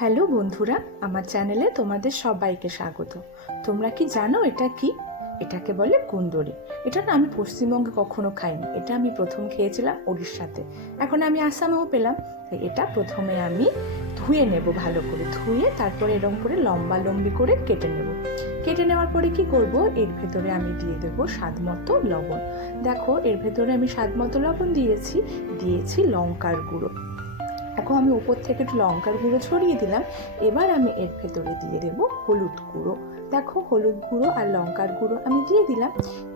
Hello বন্ধুরা, আমার চ্যানেলে তোমাদের সবাইকে স্বাগত। তোমরা কি জানো এটা কি? এটাকে বলে কুন্দরি। এটা না আমি পশ্চিমবঙ্গে কখনো খাইনি। এটা আমি প্রথম খেয়েছিলাম উড়িষ্যাতে। এখন আমি আসামেও পেলাম। তাই এটা প্রথমে আমি ধুয়ে নেব, ভালো করে ধুয়ে তারপরে এরকম করে লম্বা লম্বি করে কেটে নেব। কেটে নেওয়ার পরে কি করব, এর ভেতরে আমি দিয়ে দেবো স্বাদ মতো লবণ। দেখো, এর ভেতরে আমি স্বাদ মতো লবণ দিয়েছি লঙ্কার গুঁড়ো। এখন আমি উপর থেকে একটু লঙ্কার গুঁড়ো ছড়িয়ে দিলাম। এবার আমি এর ভেতরে দিয়ে দেবো হলুদ গুঁড়ো। দেখো, হলুদ গুঁড়ো আর লঙ্কার গুঁড়ো আমি দিয়ে দিলাম।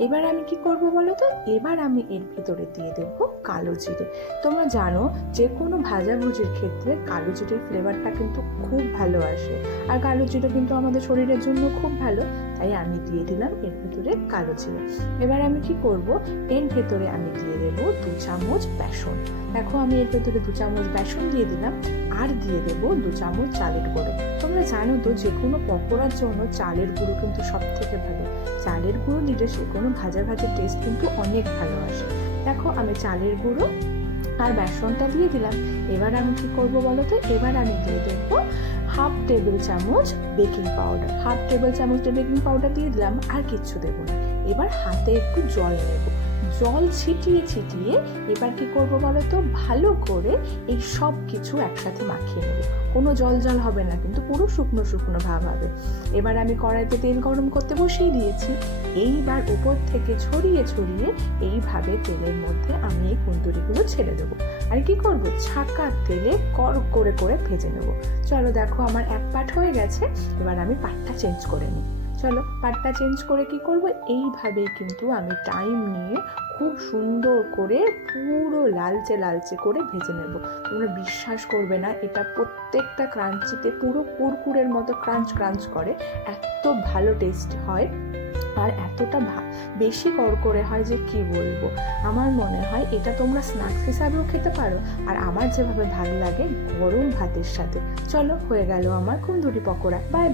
এবার আমি কি করব বলো তো, এবার আমি এর ভেতরে দিয়ে দেবো কালো জিরে। তোমরা জানো যে কোনো ভাজাভুজির ক্ষেত্রে কালো জিরের ফ্লেভারটা কিন্তু খুব ভালো আসে, আর কালো জিরে কিন্তু আমাদের শরীরের জন্য খুব ভালো। তাই আমি দিয়ে দিলাম এর ভেতরে কালো জিরে। এবার আমি কি করব, এর ভেতরে আমি দিয়ে দেবো 2 চামচ বেসন। দেখো, আমি এর ভেতরে 2 চামচ বেসন দিয়ে দিলাম, আর দিয়ে দেবো 2 চামচ চালের গুঁড়ো। তোমরা জানো তো যে কোনো পকোড়ার জন্য চালের গুঁড়ো কিন্তু সব থেকে ভালো। চালের গুঁড়ো দিলে সে কোনো ভাজার টেস্ট কিন্তু অনেক ভালো আসে। দেখো, আমি চালের গুঁড়ো আর বেসনটা দিয়ে দিলাম। এবার আমি কি করব বলো তো, এবার আমি দিয়ে দেবো হাফ টেবিল চামচ বেকিং পাউডার। হাফ টেবিল চামচটা বেকিং পাউডার দিয়ে দিলাম, আর কিচ্ছু দেবো না। এবার হাতে একটু জল নেব, জল ছিটিয়ে এবার কি করব বলো তো, ভালো করে এই সব কিছু একসাথে মাখিয়ে নেব। কোনো জল হবে না, কিন্তু পুরো শুকনো শুকনো ভাব হবে। এবার আমি কড়াইতে তেল গরম করতে বসিয়ে দিয়েছি। এইবার উপর থেকে ছড়িয়ে এইভাবে তেলের মধ্যে আমি এই কুন্দরিগুলো ছেড়ে দেবো। আর কি করব, ছাকা তেলে করে ভেজে নেব। চলো দেখো, আমার এক পাট হয়ে গেছে। এবার আমি পাটটা চেঞ্জ করে নিই। চলো, পাটটা চেঞ্জ করে কি করব, এইভাবেই কিন্তু আমি টাইম নিয়ে খুব সুন্দর করে পুরো লালচে করে ভেজে নেব। তোমরা বিশ্বাস করবে না, এটা প্রত্যেকটা ক্রাঞ্চিতে পুরো কুরকুরের মতো ক্রাঞ্চ করে। এত ভালো টেস্ট হয়, আর এতটা বেশি করকরে হয় যে কি বলবো। আমার মনে হয় এটা তোমরা স্ন্যাক্স হিসাবেও খেতে পারো, আর আমার যেভাবে ভালো লাগে গরম ভাতের সাথে। চলো, হয়ে গেল আমার কুন্দরি পকোড়া। বাই।